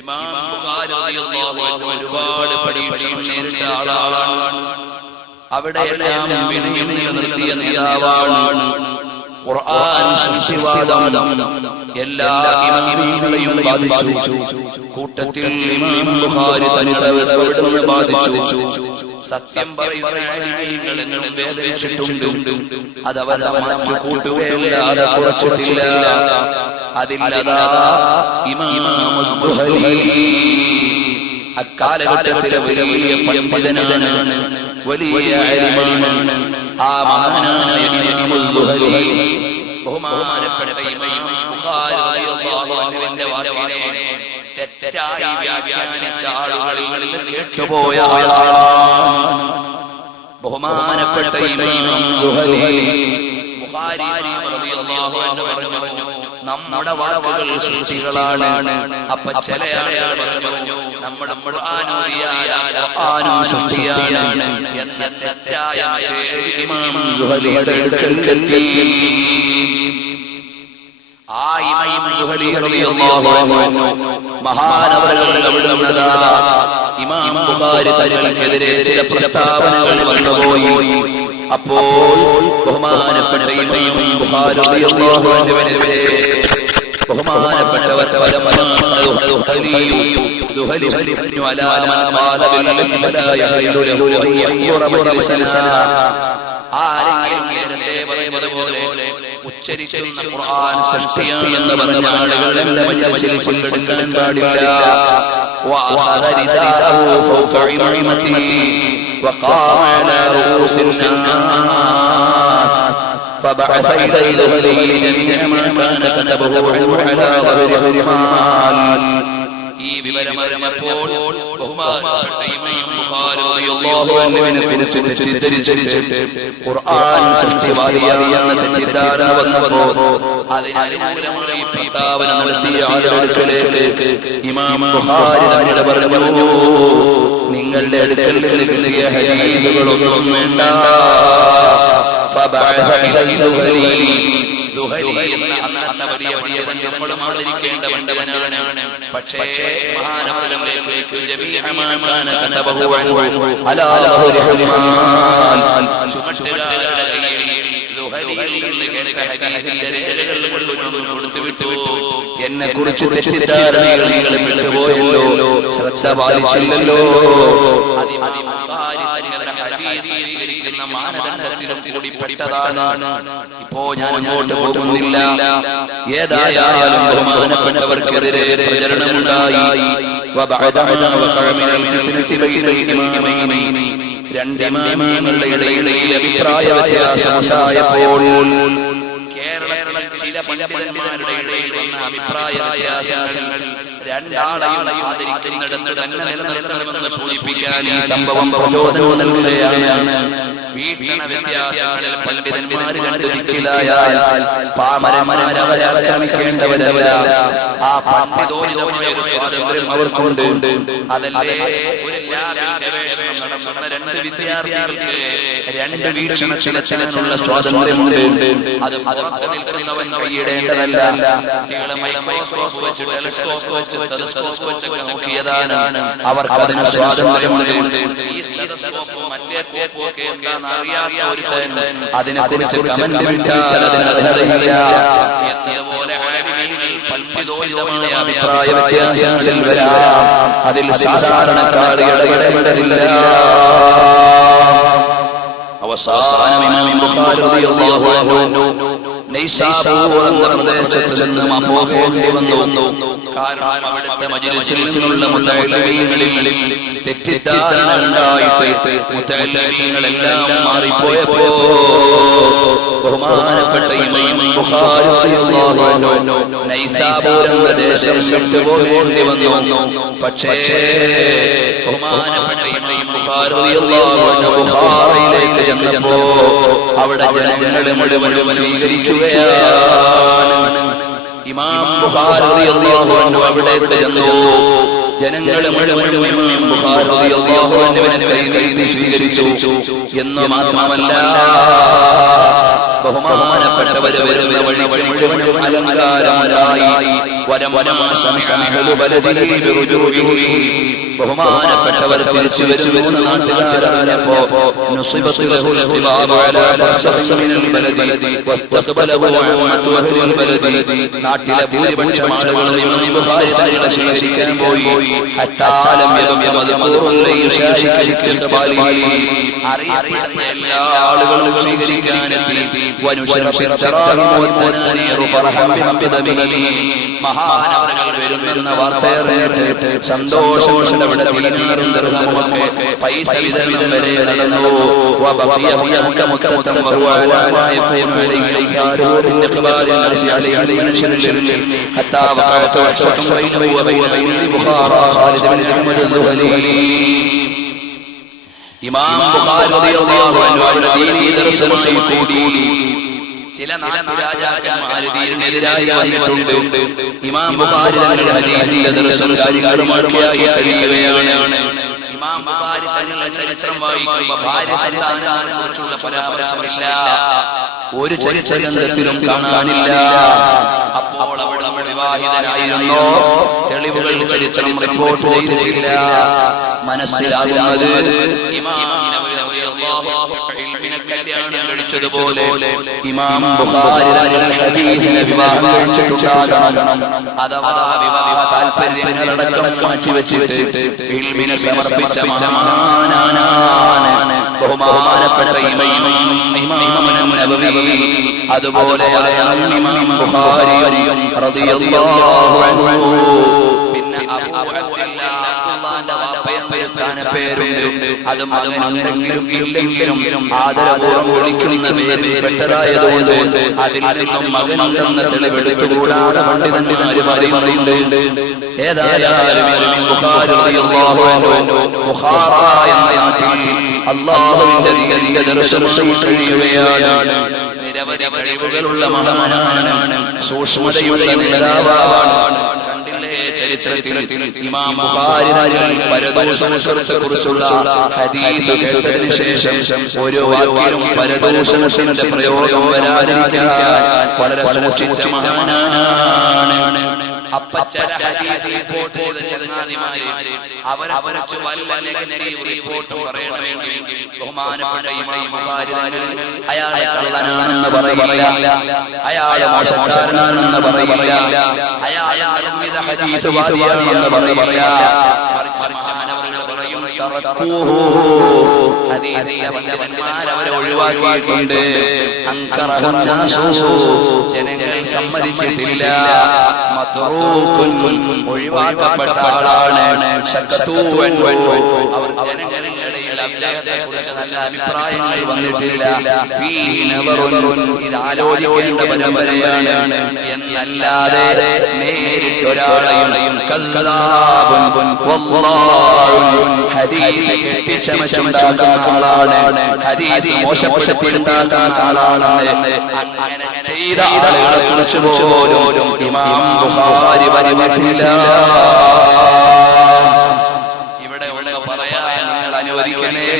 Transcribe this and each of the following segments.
ഇമാം ബുഖാരി റളിയല്ലാഹു അൻഹു ഒരുപാട് പരീക്ഷണം നേരിട്ട ആളാണ്. അവിടെ എല്ലാം വിനയം നിലനിർത്തിയ നേതാവാണ്. ഖുർആൻ സൃഷ്ടിവാദം എല്ലാ ഇമാമികളെയും ബാധിച്ചു. കൂട്ടത്തിൽ ഇമാം ബുഖാരി തന്നെ ബാധിച്ചു. സത്യം പറയുന്ന ആലിമീങ്ങൾ വേദനിച്ചിട്ടുണ്ട്. അതവരുടെ മാറ്റു കൂട്ടുകയല്ലാതെ കുറച്ചിട്ടില്ല. അതില്ലതാ ഇമാം ബുഖാരി അക്കാലഘട്ടത്തിലെ വലിയ പണ്ഡിതനാണ്, വലിയ ആലിമാണ്. ആ മഹാനായ ഇമാം ബുഖാരി ബഹുമാനപ്പെട്ട ഇമാം ബുഖാരി റളിയല്ലാഹു അൻഹുവിന്റെ വാക്കിനെ തെറ്റായി വ്യാഖ്യാനിച്ച ആളുകളിൽ കേട്ടുപോയ ആളാണ് ബഹുമാനപ്പെട്ട ഇമാം ബുഖാരി റളിയല്ലാഹു അൻഹു പറഞ്ഞു, നമ്മുടെ വാക്കുകൾ സൃഷ്ടികളാണ്. അപ്പൊ ചില ആളുകൾ പറഞ്ഞു നമ്മുടെ ഖുർആനും സൃഷ്ടിയാണ് എന്ന തെറ്റായ ഇമാം ബുഖാരിയുടെ അടുക്കലെത്തി. ആ ഇമാം ബുഖാരി റളിയല്ലാഹു അൻഹു മഹാനവറുകൾ അവിടുന്നതാ ഇമാം ബുഖാരി തനിക്കെതിരെ ചില പ്രസ്താവനകൾ വന്നുപോയി. അപ്പോൾ ബഹുമാനപ്പെട്ട ഇമാം ബുഖാരി റളിയല്ലാഹു അൻഹുവിനെതിരെ ബഹുമാനപ്പെട്ടവർ ഉച്ചരിക്കുന്ന ഖുർആൻ സൃഷ്ടിയാണ് എന്ന് പറഞ്ഞ ആളുകളുടെ മജ്‌ലിസിൽ പങ്കെടുക്കാൻ പാടില്ല. فبعث إليه جميع ما كان كتبه على ظهر الرمال. ഈ വിവരം അറിഞ്ഞപ്പോൾ ബഹുമാനപ്പെട്ട ഇമാം ബുഖാരി റളിയല്ലാഹു അൻഹുവിനെ കുറിച്ച് തെറ്റിദ്ധരിച്ചിട്ട് ഖുർആൻ സൃഷ്ടിവാദിയാണെന്ന തെറ്റിദ്ധാരണ വന്നപ്പോൾ അതിനനുകൂലമായി പ്രസ്താവന നടത്തിയ ആളുകൾക്ക് ഇമാം ബുഖാരി തന്നെ പറഞ്ഞു, നിങ്ങളുടെ അടുക്കൽ നൽകിയ ഹദീസുകളൊന്നും വേണ്ട. അന്നത്തെ വലിയ നമ്മൾ മാതിരിക്കേണ്ട പണ്ഡിതനാണ്. പക്ഷേ മഹാനവരങ്ങളിലേക്ക് എന്നെ കുറിച്ച് തെറ്റിദ്ധാരണകൾ വിട്ടുപോയല്ലോ, ശ്രദ്ധ പാലിച്ചില്ലല്ലോ. മാനദണ്ഡത്തിലൂടി പെട്ടതാണ്. ഇപ്പോ ഞാൻ അങ്ങോട്ട് പോകുന്നില്ല. ഏതായാലും ബഹുമാനപ്പെട്ടവർക്കെതിരെ പ്രചരണമുണ്ടായി. രണ്ട് ഇമാമിങ്ങളുടെ ഇടയിലെ അഭിപ്രായ വ്യത്യാസമുണ്ടായപ്പോൾ കേരളത്തിലെ ചില പണ്ഡിതന്മാരുടെ ഇടയിൽ വന്ന അഭിപ്രായ വ്യത്യാസങ്ങൾ രണ്ടാളെയും ആദരിക്കുന്നിടത്ത് തന്നെ നിലനിർത്തണമെന്ന് സൂചിപ്പിക്കാൻ ഈ സംഭവം പ്രചോദനം നൽകുകയാണ്. വീക്ഷണ വ്യത്യാസങ്ങളിൽ പണ്ഡിതന്മാർ രണ്ട് ദിക്കിലായാൽ പാമരമരവരെ ആക്രമിക്കേണ്ടവരല്ല. ആ പണ്ഡിതോചിതമായ ഒരു സ്വാതന്ത്ര്യം അവർക്കുണ്ട്. അതല്ലേ ഒരു ഗവേഷണം നടത്തുന്ന രണ്ട് വിദ്യാർത്ഥികൾക്ക് രണ്ട് വീക്ഷണത്തിലെത്താനുള്ള സ്വാതന്ത്ര്യമുണ്ട്. അത് പുറത്ത് നിൽക്കുന്നവൻ കൈയിടേണ്ടതല്ല. കുട്ടികളെ മൈക്രോസ്കോപ്പ് വെച്ച് ടെലിസ്കോപ്പ് വെച്ച് ടെലിസ്കോപ്പ് വെച്ചൊക്കെ നോക്കിയതാണ്. അവർക്ക് അതിന് സ്വാതന്ത്ര്യമുണ്ട്. ഈ ടെലിസ്കോപ്പോ മറ്റേ കോപ്പോ ഒക്കെ എന്താണെന്ന് അറിയാത്ത ഒരുത്തൻ അതിനെ കുറിച്ച് കമന്റ് വിട്ടാൽ അതിന് അർഹതയില്ല. എന്നതുപോലെ പണ്ഡിതോചിതമായ അഭിപ്രായ വ്യത്യാസങ്ങളിൽ വരാം. അതിൽ സാധാരണക്കാർ ഇടപെടേണ്ടതില്ല. അവസാനം ഇമാം ബുഖാരി റളിയല്ലാഹു അൻഹു നൈസാബൂർ എന്ന പ്രദേശത്ത് നിന്ന് പോകേണ്ടി വന്നു. കാരണം അവിടുത്തെ മജ്‌ലിസിൽ നിന്നുള്ള മുതഅല്ലിമീങ്ങളിൽ തെറ്റിദ്ധാരണ ഉണ്ടായിട്ട് മുതഅല്ലിമീങ്ങളെല്ലാം മാറിപ്പോയപ്പോ ബഹുമാനപ്പെട്ട ഇമാം ബുഖാരി റളിയല്ലാഹു അൻഹു നൈസാബൂർ എന്ന ദേശം വിട്ടു പോകേണ്ടി വന്നു. പക്ഷേ ബഹുമാനപ്പെട്ട ഇമാം ബുഖാരി റളിയല്ലാഹു അൻഹു ബുഖാറിയിലേക്ക് ചെന്നപ്പോ അവിടെ ജനങ്ങളെ മുഴുവൻ സ്വീകരിക്കുകയാണ്. ഇമാം ബുഖാരി റളിയല്ലാഹു അൻഹു അവിടേക്ക് ചെന്നു. ജനങ്ങൾ മുഴുവൻ ഇമാം ബുഖാരി റളിയല്ലാഹു അൻഹുവിനെ കൈനീട്ടി സ്വീകരിച്ചു എന്ന് മാത്രമല്ല, ബഹുമാനപ്പെട്ടവര് വരുന്ന വഴി മുഴുവൻ അലങ്കാരമരായി ബഹുമാനപ്പെട്ടവർ തിരിച്ചു വരുന്ന നാട്ടുകാരറിഞ്ഞപ്പോ നാട്ടിലെ ഭൂരിപക്ഷം ആളുകളും ബുഖാരി തങ്ങളെ സ്വീകരിക്കാൻ പോയി. അറിയപ്പെടുന്ന എല്ലാ ആളുകളും സ്വീകരിക്കാനെത്തി. മഹാനവറുകൾ വരുമെന്ന വാർത്തയറിഞ്ഞിട്ട് സന്തോഷം കൊണ്ട് പൈസ വിതരണം വരെ നടന്നു. ഇമാം ബുഖാരി റളിയല്ലാഹു അൻഹു അവരുടെ ദീനീ ദർശനത്തിൽ കൂടി ചില നാട്ടുരാജാക്കന്മാർ ദീനിനെതിരായി വന്നിട്ടുണ്ട്. ഇമാം ബുഖാരി തങ്ങളുടെ ഹദീസിന്റെ ദർശനം കാര്യങ്ങളുമായി കഴിയുകയാണ്. ഇമാം ബുഖാരി തങ്ങളുടെ ചരിത്രം വായിക്കുമ്പോൾ ഭാര്യ സന്താനത്തെക്കുറിച്ചുള്ള പരാമർശമില്ല, ഒരു ചരിത്രത്തിലും കാണാനില്ല. അപ്പോൾ അവൾ വിവാഹിതനായിരുന്നോ? തെളിവുകൾ ചരിത്രം റിപ്പോർട്ട് ചെയ്തിട്ടില്ല. മനസ്സിലാകുന്നത് ഇമാം കല്യാണം കഴിച്ചതുപോലെ ഇമാം ബുഖാരി തങ്ങളുടെ ഹദീസിനെ വിവാഹം കഴിച്ചിട്ടുണ്ടാകണം. അഥവാ വിവാഹ താല്പര്യങ്ങളടക്കം മാറ്റിവെച്ചിട്ട് ഇൽമിനെ സമർപ്പിച്ച മഹാനാണ് ബഹുമാനപ്പെട്ട ഇമാം നബവി. അതുപോലെ ഇമാം ബുഖാരി റളിയല്ലാഹു അൻഹു. പിന്നെ അബൂ അബ്ദുല്ലാഹ് പേരുണ്ട്. അത് മകനുണ്ടെങ്കിലും ഇല്ലെങ്കിലും ആദരപൂർവ്വം വിളിക്കുന്ന പേരിൽ പെട്ടതായതുകൊണ്ട് അതിൽ നിന്നും മകനുണ്ടെന്ന തെളിവെടുത്തുകൂടാതെ പണ്ഡിതന്മാര് പറയുന്നുണ്ട്. ഏതായാലും ബുഖാരി റളിയല്ലാഹു അൻഹു ബുഖാറ എന്ന നാട്ടിൽ അല്ലാഹുവിന്റെ ദീനിന്റെ ദർശനം കഴിയുകയാണ്. നിരവധി കഴിവുകളുള്ള മഹാനാണ്, സൂക്ഷ്മതയുള്ള നേതാവാണ്. ചരിത്രത്തിൽ ഇമാം ബുഖാരി പരദൂഷണത്തെക്കുറിച്ചുള്ള ഹദീസ് കേട്ടതിനു ശേഷം ഒരു വാക്കിലും പരദൂഷണത്തിന്റെ പ്രയോഗം വരാതിരിക്കാൻ വളരെ സൂക്ഷിച്ച മഹാനാണ്. അപ്പച്ചര ഹദീസ് റിപ്പോർട്ട് ചെയ്ത ചങ്ങാതിമാരെ അവരെക്കുറിച്ച് വല്ല നെഗറ്റീവ് റിപ്പോർട്ട് പറയണമെങ്കിൽ ബഹുമാനപ്പെട്ട ഇമാം ബുഖാരി അയാളെ കള്ളനാണെന്ന് പറയില്ല, അയാളെ മോശക്കാരനാണെന്ന് പറയില്ല, അയാളെ ഹദീസ് വാദിയാണെന്ന് പറയില്ല. അവരെ ഒഴിവാക്കിയിട്ടുണ്ട്. ജനങ്ങൾ സമ്മതിച്ചിട്ടില്ല. ഒഴിവാക്കപ്പെട്ട ആളാണ്. അദ്ദേഹത്തെക്കുറിച്ച് നല്ല അഭിപ്രായങ്ങൾ വന്നിട്ടില്ല. ഇത് ആലോചിക്കേണ്ട പരമ്പരയാണ് എന്നല്ലാതെ നേരിട്ടൊരാളെയും ഹദീസ് കെട്ടിച്ചമച്ചുണ്ടാക്കുന്ന ആളാണ്, ഹദീസ് മോശപ്പെടുത്താത്ത ആളാണെന്ന് അങ്ങനെ ചെയ്ത ആളുകളെ കുറിച്ച് പോലും ഇമാം ബുഖാരി പറഞ്ഞിട്ടില്ല. ഇവിടെ പറയാൻ നിങ്ങൾ അനുവദിക്കണേ.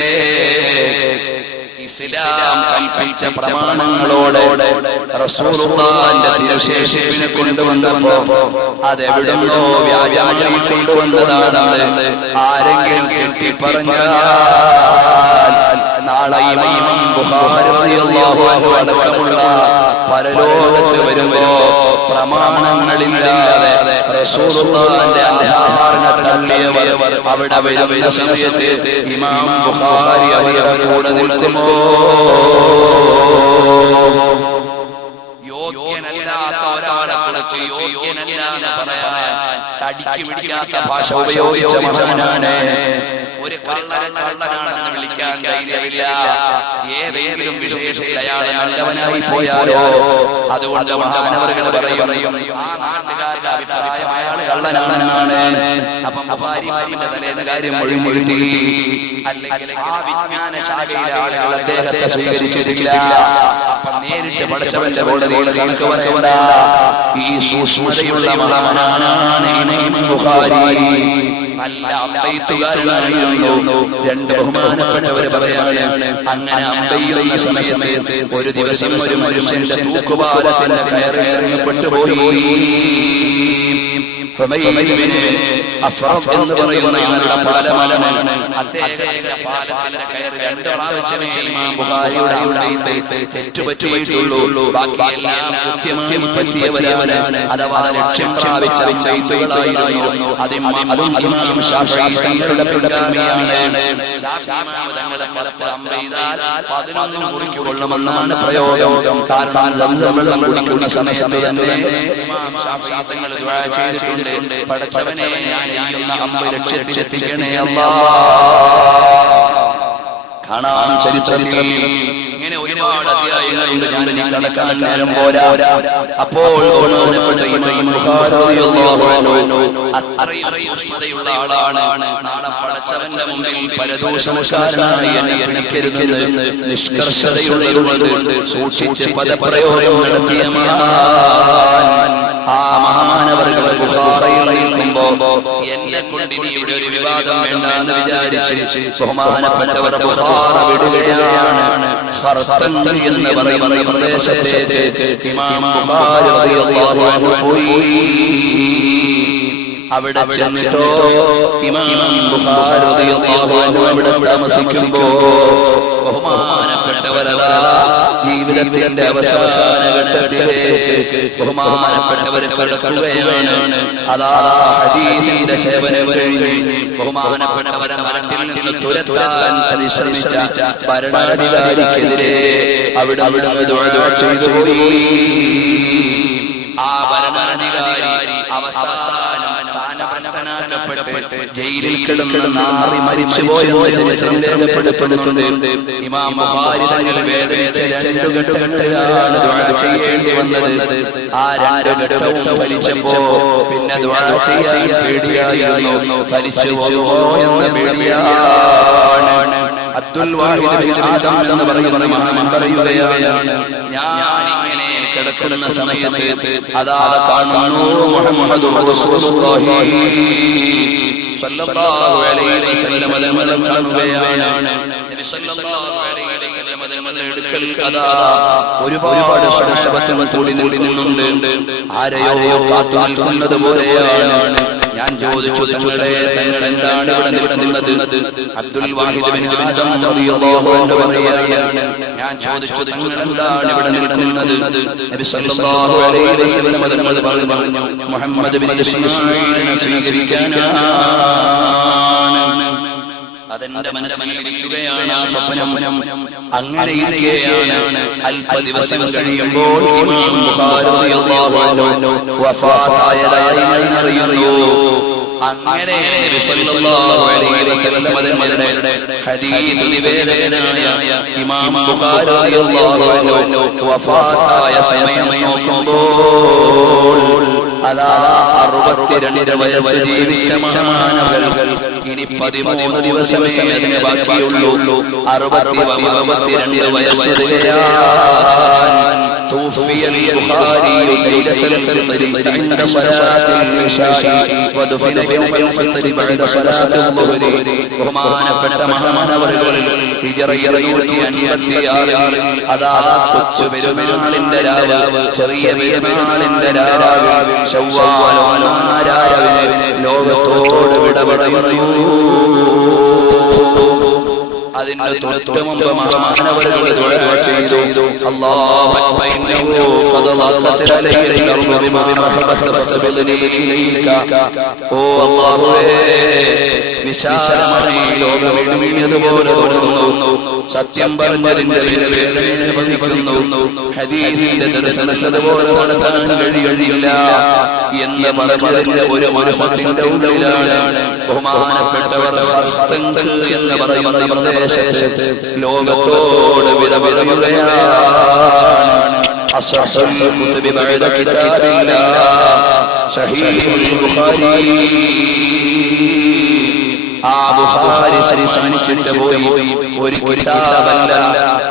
ഇസ്ലാം കൽപ്പിച്ച പ്രമാണങ്ങളോടെ റസൂലുള്ളാഹിന്റെ തിരുശേഷിപ്പിനെ കൊണ്ടുവന്നപ്പോ അതെവിടുന്നോ വ്യാജമായി കൊണ്ടുവന്നതാണെന്ന് ആരെങ്കിലും കെട്ടിപ്പറഞ്ഞാൽ നാളെ ഇമാം ബുഖാരി റളിയല്ലാഹു അൻഹു അടക്കമുള്ള പരലോകത്ത് വരുമ്പോ പ്രമാണങ്ങളില്ലാതെ റസൂലുള്ളാഹിന്റെ അധ്യാപനം തള്ളിയവർ അവിടെ വരുന്ന സമയത്ത് ഇമാം ബുഖാരി അവരുടെ കൂടെ നിൽക്കുമോ? യോഗ്യനല്ലാത്ത ഒരാളെ കുറിച്ച് യോഗ്യനല്ലാന്ന് പറയാൻ തടിക്ക് പിടിക്കാത്ത ഭാഷ ഉപയോഗിച്ച മഹാനാണ്. ഒരു കള്ളനാണെന്ന് വിളിക്കാൻ ധൈര്യമില്ല. ഏതെങ്കിലും വിഷയത്തിൽ അയാളെ നല്ലവനായി പോയാലോ അതുകൊണ്ട് മഹാനവറുകൾ പറയും ആ നാട്ടുകാരുടെ അഭിപ്രായം അയാൾ കള്ളനാണെന്നാണ്. അപ്പം ബുഖാരിയുടെ തലേന്ന് കാര്യം മൊഴിമൊഴിഞ്ഞു. അല്ലെങ്കിൽ ആ വിജ്ഞാന ശാഖയിലെ ആളുകൾ അദ്ദേഹത്തെ സ്വീകരിച്ചിട്ടില്ല. അപ്പം നേരിട്ട് പഠിച്ചവന്റെ കോടതിയിൽ കണക്ക് പറയണ്ട. ഈ സൂക്ഷ്മതയുള്ള മഹാനാണ് ഇമാം ബുഖാരി. നല്ല അമ്പെയ്ത്തുകാരനായിരുന്നു. രണ്ട് ബഹുമാനപ്പെട്ടവർ പറയാണ്, അങ്ങനെ അമ്പെയ്യുന്ന സമയത്ത് ഒരു ദിവസം ഒരു മനുഷ്യന്റെ തൂക്കുപാലത്തിന്റെ കയറി പെട്ടുപോയി. എന്ന് പറയുന്ന ആളുടെ പാലമാണ്. അദ്ദേഹത്തിന്റെ പാലത്തിന്റെ കയറി 2 പ്രാവശ്യമേ ഇമാം ബുഖാരിയുടെ അമ്പെയ്ത്ത് തെറ്റുപറ്റിയിട്ടുള്ളൂ. ബാക്കിയെല്ലാം കൃത്യമായി പറ്റിയവരാണ്. അഥവാ ലക്ഷ്യം പ്രാപിച്ച അമ്പെയ്ത്തുകളായിരുന്നു. അതും ഇമാം ശാഫിഈ തങ്ങളുടെ പിൻഗാമിയാണ്. തങ്ങളുടെ പലപ്പോൾ അമ്പെയ്താൽ 11 മുറിക്ക് കൊള്ളുമെന്നാണ് പ്രയോഗം. കാരണം സംസം വെള്ളം കുടിക്കുന്ന സമയത്ത് തന്നെ ഇമാം ശാഫിഈ തങ്ങൾ ദുആ ചെയ്തിട്ടുണ്ട്, പടച്ചവനെ ഞാൻ ചെയ്യുന്ന അമ്പ് ലക്ഷ്യത്തിലെത്തിക്കണേ അല്ലാഹ്. കാണാം ചരിത്രത്തിൽ ഇങ്ങനെ ഒരുപാട് അധ്യായങ്ങളുണ്ട്. ഞാൻ കടക്കാൻ നേരം പോരാ. അപ്പോൾ അത്രയും സൂക്ഷ്മതയുള്ള ആളാണ്. നാളെ പടച്ചവന്റെ മുമ്പിൽ പരദൂഷണക്കാരനായി എന്നെ വിളിക്കരുതെന്ന് നിഷ്കർഷതയുള്ളതുകൊണ്ട് സൂക്ഷിച്ച് പദപ്രയോഗം നടത്തിയ ആ മഹാനവറുകളെ ബുഖാരിയിലേക്കുമ്പോ എന്നെ കൊണ്ട് ഇവിടെ ഒരു വിവാദം വേണ്ടെന്ന് വിചാരിച്ച് ബഹുമാനപ്പെട്ടവർ ബുഖാരി വിടുകയാണ്. ഖർത്തൻ എന്ന് പറയുന്ന പ്രദേശത്തേക്ക് ഇമാം ബുഖാരി റളിയല്ലാഹു അൻഹു പോയി. അവിടെ ചെന്നിട്ടോ ഇമാം ബുഖാരി റളിയല്ലാഹു അൻഹു അവിടെ താമസിക്കുമ്പോ ബഹുമാനപ്പെട്ടവരതാ ജീവിതത്തിന്റെ അവസാന ഘട്ടത്തിലേക്ക് ബഹുമാനപ്പെട്ടവർ കടക്കുകയാണ്. അതാ ഹദീസിന്റെ സേവനം കഴിഞ്ഞ് ബഹുമാനപ്പെട്ടവരെ നാട്ടിൽ നിന്ന് തുരത്താൻ പരിശ്രമിച്ച ഭരണാധികാരിക്കെതിരെ അവിടെ ദുആ ചെയ്തു. ആ ഭരണാധികാരി അവസാനം പ്പെട്ട് ജയിലിൽ കിടന്ന് നാറി മരിച്ചുപോയെന്ന് ചരിത്രം രേഖപ്പെടുത്തുന്നുണ്ട്. ഇമാം ബുഖാരി തങ്ങൾ വേദനിച്ച് 2 ഘട്ടങ്ങളിലാണ് ദുആ ചെയ്യേണ്ടി വന്നത്. ആ 2 ഘട്ടവും ഫലിച്ചപ്പോ പിന്നെ ദുആ ചെയ്യാൻ പേടിയായിരുന്നു. ഫലിച്ചുപോകുമോ എന്ന പേടിയാണ്. അബ്ദുൽ വാഹിദ് ബിൻ ആദം എന്ന് പറയുന്ന മഹാൻ പറയുകയാണ്, ഞാൻ ഇങ്ങനെ കിടക്കുന്ന സമയത്ത് അതാ കാണുന്നു മുഹമ്മദ് റസൂലുള്ളാഹി സ്വല്ലല്ലാഹു അലൈഹി വസല്ലം കാണുകയാണ്. നബി സ്വല്ലല്ലാഹു അലൈഹി വസല്ലം തങ്ങളുടെ അടുക്കൽ അതാ ഒരുപാട് സ്വഹാബത്തുകൾ കൂടി നിൽക്കുന്നുണ്ട്. ആരെയോ കാത്തു നിൽക്കുന്നത് പോലെയാണ്. ഞാൻ ചോദിച്ചു, തങ്ങൾ എന്താണ് ഇവിടെ നിന്നത്? അബ്ദുൽ വാഹിദ് ബിൻ ആദം റളിയല്ലാഹു അൻഹു പറയുകയാണ്, ഞാൻ ചോദിച്ചു, നിങ്ങൾ എന്താണ് ഇവിടെ നിന്നത്? നബി സല്ലല്ലാഹു അലൈഹി വസല്ലം തങ്ങൾ പറഞ്ഞു, മുഹമ്മദ് ബിൻ ഇസ്മാഈലിനെ സ്വീകരിക്കാനാണ്. അതെന്റെ മനസ്സിലിരിക്കുകയാണ് ആ സ്വപ്നം. അങ്ങനെ ഇരിക്കുകയാണ്. അല്പ ദിവസം കഴിയുമ്പോൾ ഇമാം ബുഖാരി റളിയല്ലാഹു അൻഹു വഫാത്തായതായി അറിയുന്നു. അങ്ങനെ നബി സല്ലല്ലാഹു അലൈഹി വസല്ലം തങ്ങളുടെ ഹദീസ് നിവേദകനായ ഇമാം ബുഖാരി റളിയല്ലാഹു അൻഹു വഫാത്തായ സമയം നോക്കുമ്പോൾ അതാ 62 വയസ്സ് ജീവിച്ച മഹാനവറുകൾ ഇനി 13 ദിവസമേ ബാക്കിയുള്ളൂ. 62 വയസ്സ് توفي البخاري ليلة الفطر عند صلاة العشاء ودفن يوم الفطر بعد صلاة الظهر. ബഹുമാനപ്പെട്ട മഹാനവറുകൾ ഹിജ്റ 256 അതാ കൊച്ചു പെരുന്നാളിന്റെ രാവ്, ചെറിയ പെരുന്നാളിന്റെ രാവ്, ശവ്വാൽ 1 രാവിലെ ലോകത്തോട് വിട പറയുന്നു. അതിന്റെ തൊട്ട് മുമ്പ് മഹാനവറുകൾ ദുആ ചെയ്തു, അല്ലാഹു ഇന്നഹു ഖദ ളഖത അലൈഹിൽ അർദു ബിമാ റഹബത ഫതബിലി ഇലൈക. ഓ അല്ലാഹുവേ, വിശാലമായ ലോകം ഇടുങ്ങിയതുപോലെ തോന്നുന്നു. സത്യം പറഞ്ഞതിന്റെ വേദന അനുഭവിക്കുന്നു. ഹദീസിന്റെ ദർശനസതുപോലെ നടത്താൻ കഴിയില്ല എന്ന് പറഞ്ഞതിന്റെ ഒരു മനസ്സിന്റെ ഉള്ളിലാണ് ബഹുമാനപ്പെട്ടവർ എന്ന് പറയുന്ന പ്രദേശത്ത് ലോകത്തോട് വിട പറയുകയാണ്. 'അസ്ഹഹുൽ കുതുബി ബഅദ കിതാബില്ലാഹ് സഹീഹുൽ ബുഖാരി. ആ ബുഖാരി ശരീഫിച്ചിട്ട് പോയി ഒരു കിതാബല്ല,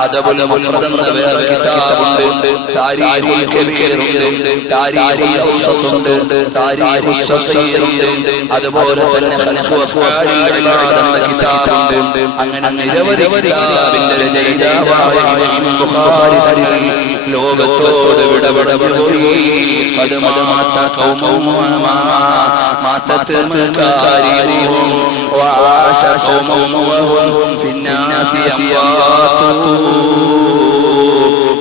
അദബുൽ മുഫ്രദ് എന്ന വേറെ കിതാബുണ്ട്, താരീഖുൽ കബീർ ഉണ്ട്, താരീഖുൽ ഔസത്ത് ഉണ്ട്, താരീഖുൽ സഗീർ ഉണ്ട്, അതുപോലെ തന്നെ ഖൽഖു അഫ്ആലിൽ ഇബാദ എന്ന കിതാബുണ്ട്. അങ്ങനെ നിരവധി കിതാബിന്റെ രചയിതാവായ ഇമാം ബുഖാരി ലോകത്തോട് വിടപെടപോയി. ഖദമാത ഖൗമും മാതത് മകാരിഹും وعاش قوم وهم في الناس أموات.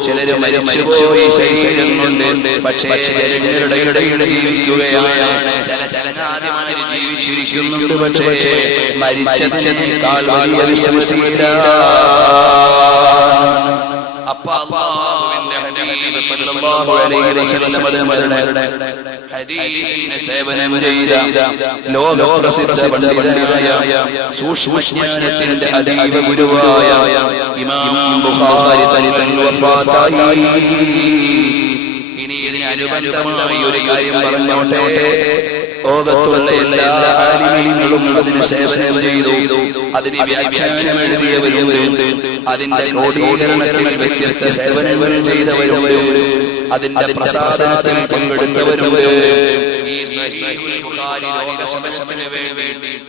ചിലര് മരിച്ചുപോയി ശരീരം കൊണ്ട്, പക്ഷേ ജനങ്ങളുടെ ഇടയിൽ ജീവിക്കുകയാണ്. ചില ചലനാദിമാര് ജീവിച്ചിരിക്കുന്നുണ്ട്, പക്ഷേ മരിച്ചതിനേക്കാൾ വലിയ വിശ്വസിച്ചില്ല. അപ്പൊ അല്ലാഹുവിന്റെ ഹബീബ് സല്ലല്ലാഹു അലൈഹി വസല്ലം ഹദീസിനെ സേവനം ചെയ്ത ലോകപ്രസിദ്ധ പണ്ഡിതനായ സൂക്ഷ്മജ്ഞാനത്തിന്റെ അതീവ ഗുരുവായ ഇമാം ബുഖാരി തനിതൻ വഫാത്തായി. ഇനി ഇതിനനുബന്ധമായി ഒരു കാര്യം പറഞ്ഞോട്ടെ. ലോകത്തുള്ള എല്ലാ ആലിമീങ്ങളും അതിന് സേവനം ചെയ്തു, അതിന് വ്യാഖ്യാനം എഴുതിയവരുണ്ട്, അതിന്റെ ക്രോഡീകരണത്തിൽ വ്യത്യസ്ത സേവനങ്ങൾ ചെയ്തവരുണ്ട്, അതിന്റെ പ്രസാദനത്തിൽ പങ്കെടുത്തവരുണ്ട്.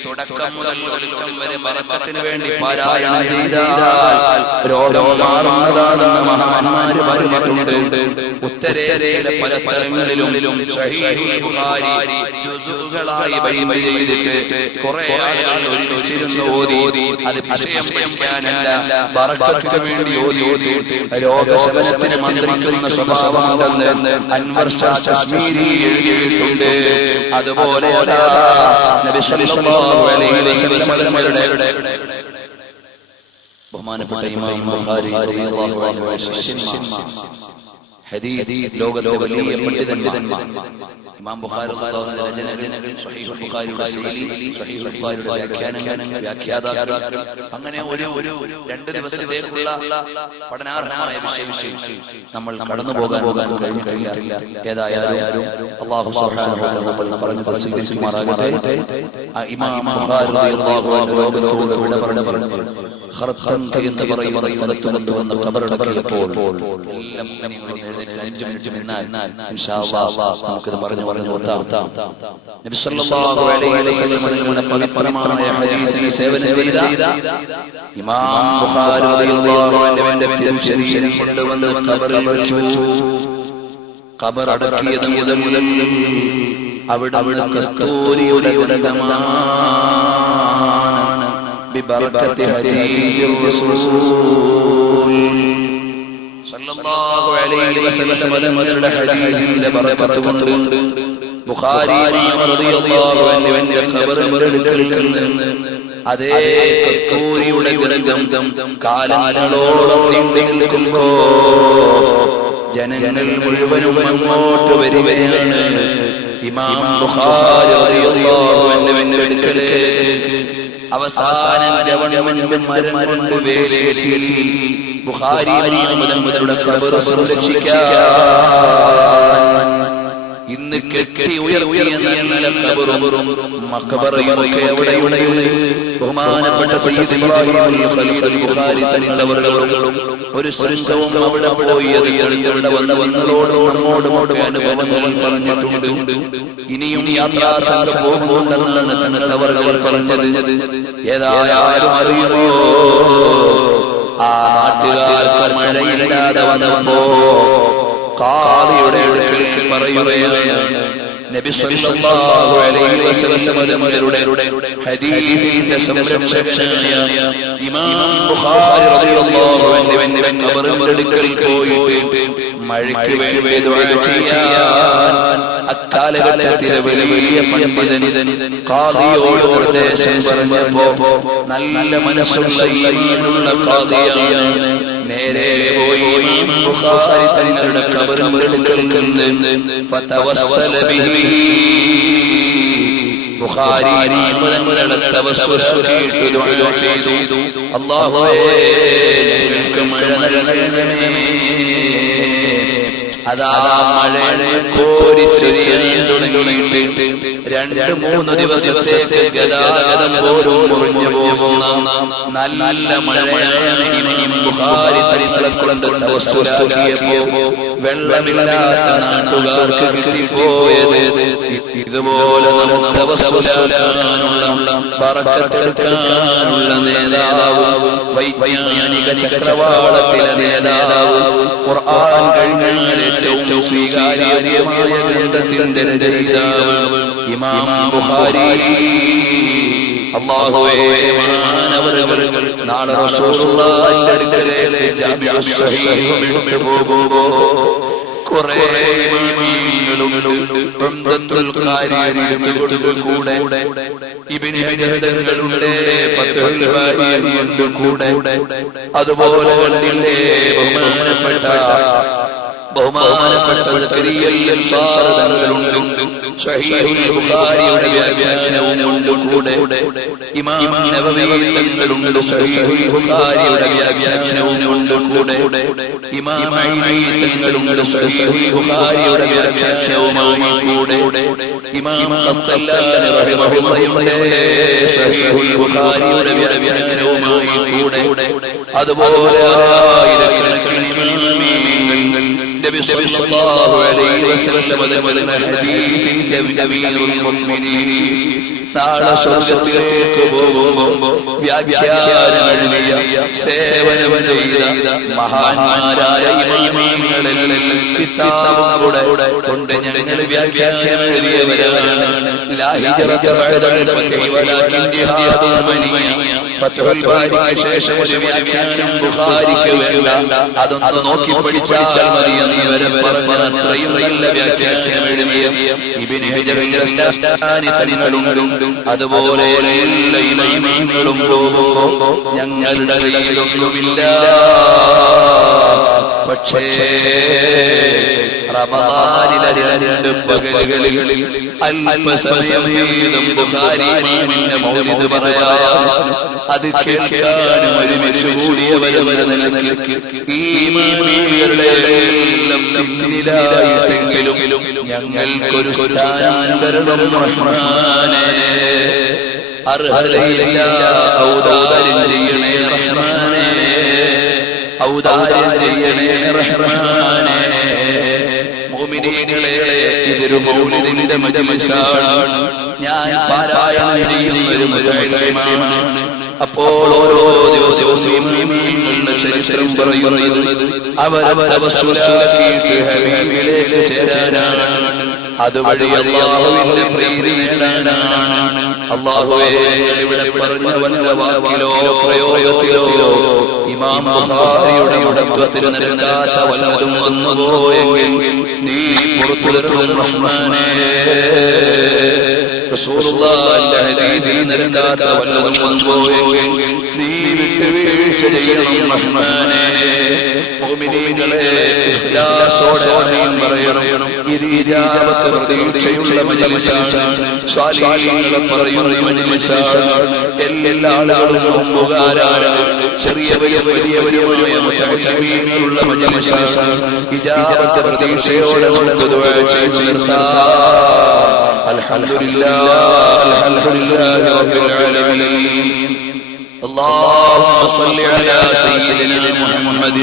തുടക്കം മുതൽ ഒടുക്കം വരെ ബറക്കത്തിന് വേണ്ടി പാരായണം ചെയ്താൽ രോഗം മാറുന്നതാണെന്ന് മഹാന്മാര് പറഞ്ഞിട്ടുണ്ട്. ഉത്തരേന്ത്യയിലെ പല സ്ഥലങ്ങളിലും സഹീഹുൽ ബുഖാരി ജുസുകളായി ബൈബിൾ ചെയ്തിട്ട് കുറെ ആളുകൾ ഒരുമിച്ചിരുന്ന് ഓതി. അത് വിഷയം പഠിക്കാനല്ല, ബറക്കത്തിന് വേണ്ടി ഓതി. രോഗശമനത്തിന് മന്ത്രിക്കുന്ന സ്വഭാവമുണ്ടെന്ന് അൻവർ ഷാ കശ്മീരി എഴുതിയിട്ടുണ്ട്. അതുപോലെ നബി സല്ലല്ലാഹു അലൈഹി വസല്ലമയുടെ ബഹുമാനപ്പെട്ട ഇമാം ബുഖാരി റളിയല്ലാഹു അൻഹു ഹദീസ് ലോകത്തെ വലിയ പണ്ഡിതന്മാർ ഇമാം ബുഖാരി രചനകൾ, സഹീഹുൽ ബുഖാരിയുടെ ശൈലി, സഹീഹുൽ ബുഖാരിയുടെ വ്യാഖ്യാതാക്കൾ, അങ്ങനെ ഒരു 2 ദിവസത്തേക്കുള്ള പഠനാർഹമായ വിഷയം നമ്മൾ കടന്നു പോകാൻ കഴിഞ്ഞിട്ടില്ല. ഏതായാലും അല്ലാഹു സുബ്ഹാനഹു വ തആല പറഞ്ഞത് സ്വീകരിക്കുമാറാകട്ടെ. ഇമാം ബുഖാരി റളിയല്ലാഹു അൻഹു ലോകത്തോട് വിട പറഞ്ഞു ഖർഖന്ത് എന്ന് പറയുന്ന സ്ഥലത്തു വന്ന് ഖബറടക്കിയപ്പോൾ ഇൻഷാ അല്ലാഹ് നമുക്കിത് പറഞ്ഞു നിർത്താം. നബി സല്ലല്ലാഹു അലൈഹി വസല്ലം പവിത്രമായ ഹദീസിനെ സേവനം ചെയ്ത ഇമാം ബുഖാരി റളിയല്ലാഹു അൻഹുവിന്റെ തിരുശരീരം കൊണ്ടുവന്ന് ഖബറിൽ വെച്ചു. ഖബറടക്കിയത് മുതൽ അവിടെ കസ്തൂരിയുടെ ഉദകമാണ്. ബിബറകത്തി ഹദീസിർ റസൂൽ സല്ലല്ലാഹു അലൈഹി വസല്ലം മദരുടെ ഹദീസിന്റെ ബറകത്ത് കൊണ്ട് ബുഖാരി റളിയല്ലാഹു അൻഹുവിന്റെ ഖബറിൽ കേൾക്കുന്ന അതേ കസ്തൂരിയുടെ ഗന്ധം കാലങ്ങളോളം നീണ്ടു നിൽക്കുമ്പോൾ ജനങ്ങൾ മുഴുവനും അങ്ങോട്ട് വരികയാണ്. ഇമാം ബുഖാരി റളിയല്ലാഹു അൻഹുവിന്റെ അടുക്കലേക്ക് അവസാനം ഗവൺമെന്റ് മരണ്ട് വേലേറ്റി ബുഖാരി മുതലുടെ ഖബർ സംരക്ഷിക്കാൻ ഇന്ന് കെട്ടി ഉയർത്തിയ ഖബറും മഖബറയുമൊക്കെ എവിടെയുണ്ട്. ബഹുമാനപ്പെട്ട സയ്യിദ് ഇബ്രാഹിം ഖലീൽ ബുഖാരി തങ്ങളവர்களுം ഒരു സംഘവും അവിടെ പോയി ഇവിടെ വന്നവങ്ങളോടും നമ്മോടുമൊക്കെ അനുഭവങ്ങൾ പറഞ്ഞിട്ടുണ്ട്. ഇനിയും യാത്രാ സംഘം പോകുന്നുണ്ടെന്നാണ് തങ്ങൾ പറഞ്ഞത്. ഏതായാലും അറിയുമോ, ആ നാട്ടുകാർക്ക് മഴയില്ലാതെ വന്നപ്പോ ഖാദിയുടെ അടുക്കൽ പറയുകയാണ് നബി സല്ലല്ലാഹു അലൈഹി വസല്ലം മദരുടെ ഹദീസിന്റെ സംരക്ഷകനായ ഇമാം ബുഖാരി റളിയല്ലാഹു അൻഹുവിന്റെ ഖബറിന്റെ അടുക്കൽ പോയിട്ട് മഴയ്ക്ക് വേണ്ടി ദുആ ചെയ്യാൻ അക്കാലഘട്ടത്തിലെ വലിയ പണ്ഡിതൻ ഖാദിയോട് നിർദ്ദേശം പറഞ്ഞപ്പോ നല്ല മനസ്സുള്ള ഈമാനുള്ള ഖാദിയാണ് നേരെ പോയി ഇമാം ബുഖാരി തങ്ങളുടെ ഖബറിന്റെ അടുക്കൽ ഫതവസ്സല ബിഹി ബുഖാരി മുതൽ തവസ്സുൽ ചെയ്തു ദുആ ചെയ്തു. അല്ലാഹുവേ ഞങ്ങൾക്ക് മഴ നൽകണമേ, അതാ മഴ കോരിച്ചൊരിയാൻ തുടങ്ങിയിട്ട് 2-3 ദിവസത്തേക്ക് ഗതാഗതം പോലും മുറിഞ്ഞു പോകുന്ന നല്ല മഴയാണ്. ഇമാം ബുഖാരി തരികളക്കൊണ്ട് തവസ്സുലാക്കിയപ്പോ വെള്ളമില്ലാത്ത നാട്ടുകാർക്ക് കിട്ടിപ്പോയത് ഇതുപോലെ നമുക്ക് തവസ്സുലാക്കാനുള്ള ബറക്കത്തെടുക്കാനുള്ള നേതാവ്, വൈജ്ഞാനിക ചക്രവാളത്തിലെ നേതാവ്, ഖുർആൻ കഴിഞ്ഞാൽ ഏറ്റവും സ്വീകാര്യമായ ഗ്രന്ഥത്തിന്റെ രചയിതാവ് ഇമാം ബുഖാരി. അല്ലാഹുവേ, മഹാനവറുകൾ നാളെ റസൂലുള്ളാഹിന്റെ അടുക്കലേക്ക് ജാമിഉസ് സ്വഹീഹ് കൊണ്ടുപോകുമ്പോ കുറേ ഇമാമികളുണ്ട്, ഉംദത്തുൽ ഖാരിയുടെ കൂടെ ഇബ്നു ഹജറുകളുണ്ട്, ഫത്ഹുൽ ബാരിയുടെ കൂടെ, അതുപോലെ ബഹുമാനപ്പെട്ട സക്കരിയ്യൽ അൻസാരി തങ്ങളുണ്ട്, സ്വഹീഹുൽ ബുഖാരിയുടെ വ്യാഖ്യാനവും കൂടെ, ഇമാം നവവി തങ്ങളുണ്ട്, സ്വഹീഹുൽ ബുഖാരിയുടെ വ്യാഖ്യാനവും കൂടെ, ഇമാം ഐനി തങ്ങളുണ്ട്, സ്വഹീഹുൽ ബുഖാരിയുടെ വ്യാഖ്യാനവുമായി കൂടെ, ഇമാം ഖസ്തല്ലാനി റഹിമഹുല്ലാഹുവിന്റെ സ്വഹീഹുൽ ബുഖാരിയുടെ വ്യാഖ്യാനവുമായി കൂടെ, അതുപോലെ ആയിരക്കണക്കിന് ഇമാമികൾ നബി സല്ലല്ലാഹു അലൈഹി വസല്ലം ഹദീസിന്റെ അമീറുൽ മുഅ്മിനീൻ നാളെ സ്വർഗ്ഗത്തിലേക്ക് പോകുമ്പോ വ്യാഖ്യാനം എഴുതിയ സേവനം ചെയ്ത മഹാന്മാരായ ഇമാമികളെല്ലാം കിതാബുകളുടെ കൊണ്ട് ഞങ്ങൾ വ്യാഖ്യാനം എഴുതിയവരാണ്. ലാ ഹിജ്റത ബഅദൽ ഫത്ഹി വലാകിൻ ജിഹാദുൽ മനിയ. ഫത്ഹുൽ ബാരിക്ക് ശേഷം ഒരു വ്യാഖ്യാനം ബുഖാരിക്ക് വേണ്ട, അതൊന്ന് നോക്കി പഠിച്ചാൽ മതി എന്നവരെ പറഞ്ഞ അത്രയും നല്ല വ്യാഖ്യാനം എഴുതിയ ഇബ്നു ഹജറുൽ അസ്ഖലാനി തങ്ങളുണ്ട്. അതുപോലെ എല്ലാ ഇമാമികളും പോകുമ്പോ ഞങ്ങളുടെ കയ്യിലൊന്നുമില്ല, പക്ഷേ റമദാനിലെ 2 പകലുകളിൽ അല്പസമയം ബുഖാരി ഇമാമിന്റെ മൗലിദ് പറയാൻ, അത് കേൾക്കാനും ഒരുമിച്ച് കൂടിയവരെ നിലനിൽക്ക് ഈ ഇമാമികളുടെ എല്ലാം പിന്നിലായിട്ടെങ്കിലും ഞങ്ങൾക്കൊരു സ്ഥാനം തരണം റഹ്മാനേ. അർഹതയില്ല ഔദാര്യം ചെയ്യണേ റഹ്മാനേ, ഔദാര്യം ചെയ്യണേ റഹ്മാനേ. മുഅ്മിനീങ്ങളെ, ഇതൊരു മൗലിദിന്റെ മജ്‌ലിസാണ്. ഞാൻ പാരായണം ചെയ്യുന്ന ഒരു മുതഅല്ലിമാണ്. അപ്പോൾ ഓരോ ദിവസവും ഇമാമികളുടെ ചരിത്രം പറയുന്നത് അവർ തവസ്സുലാക്കിയിട്ട് ഹബീബിലേക്ക് ചേരാനാണ്, അതുവഴി അല്ലാഹുവിന്റെ പ്രീതി നേടാനാണ്. അല്ലാഹുവേ, ഇവിടെ പറഞ്ഞ വല്ല വാക്കിലോ പ്രയോഗത്തിലോ ഇമാം ബുഖാരിയുടെ മഹത്വത്തിന് നിരക്കാത്ത വല്ലതും വന്നുപോയെങ്കിൽ നീ പുറത്തു തരണം റഹ്മാനേ. റസൂലുള്ളാഹിന്റെ ഹദീസിന് നിരക്കാത്ത വല്ലതും വന്നുപോയെങ്കിൽ നീ വിട്ടുവീഴ്ച ചെയ്യണം റഹ്മാനേ. മുഅ്മിനീങ്ങളെ, ഇഖ്ലാസോടെ പറയണം, ഇത് ഇജാബത്ത് പ്രതീക്ഷയുള്ള മജ്‌ലിസാണ്, സ്വാലിഹീങ്ങൾ പറയുന്ന മജ്‌ലിസാണ്. എല്ലാ ആളുകളും മുമ്പുകാരാണ്, ചെറിയവരും വലിയവരുമായ മുതഅല്ലിമീങ്ങളുള്ള മജ്‌ലിസാണ്. ഇജാബത്ത് പ്രതീക്ഷയോടെ നമുക്ക് ദുആ ചെയ്തു നിർത്താം. അൽഹംദുലില്ലാഹ്, അൽഹംദുലില്ലാഹി റബ്ബിൽ ആലമീൻ. اللهم صل على سيدنا محمد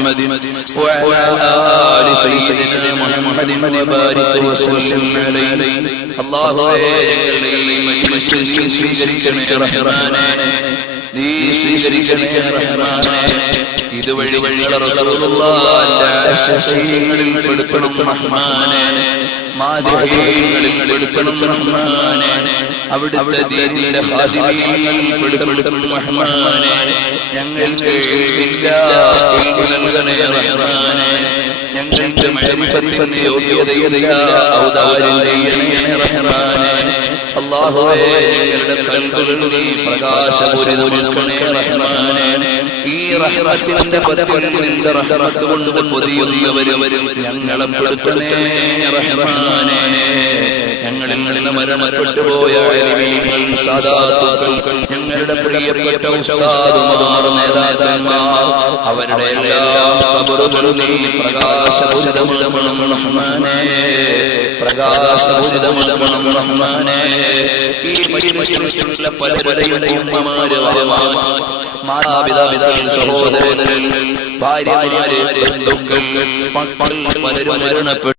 وعلى آل سيدنا محمد وبارك وسلم عليه. അല്ലാഹുവേ, ഞങ്ങളുടെ ഈ മജ്‌ലിസിൽ നീ സ്വീകരിക്കണേ റഹ്മാനേ, നീ സ്വീകരിക്കണേ റഹ്മാനേ. ഇതുവഴി ഞങ്ങളെ റസൂലുള്ളാഹിന്റെ ആശംസകളിൽ പെടുത്തണം റഹ്മാനേ, മാദിഹീങ്ങളിൽ പെടുത്തണം റഹ്മാനേ, അവിടുത്തെ ദീനിന്റെ ഖാദിമീങ്ങളിൽ പെടുത്തണം റഹ്മാനേ. ഞങ്ങൾക്ക് നൽകണേ റഹ്മാനേ, ഞങ്ങൾക്ക് മഅരിഫത്തിന്റെ യോഗ്യതയില്ല, ഔദാര്യം ചെയ്യണേ റഹ്മാനേ. അല്ലാഹുവേ, ഞങ്ങളുടെ കൽബുകളിൽ നീ പ്രകാശപൂരിതമാക്കണേ റഹ്മാനേ. ഈ റഹ്മത്തിന്റെ പദത്തിന്റെ റഹ്മത്ത് കൊണ്ട് പൊതിയുന്നവരും ഞങ്ങളെ പെടുത്തണേ റഹ്മാനേ. ഞങ്ങളിൽ നിന്ന് മരണപ്പെട്ടുപോയ ആലിമീങ്ങൾ, സാദാത്തുക്കൾ, ഞങ്ങളുടെ പ്രിയപ്പെട്ട ഉസ്താദുമാർ, നേതാക്കന്മാർ, അവരുടെ എല്ലാം ഖബറുകളും നീ പ്രകാശപൂരിതമാക്കണം റഹ്മാനേ, പ്രകാശപൂരിതമാക്കണം റഹ്മാനേ. ഈ മജ്‌ലിസിലുള്ള പലരുടെയും ഉമ്മമാര്, മാതാപിതാക്കൾ, സഹോദരങ്ങൾ, ഭാര്യമാര്, ബന്ധുക്കൾ, മക്കൾ പലരും മരണപ്പെട്ടു.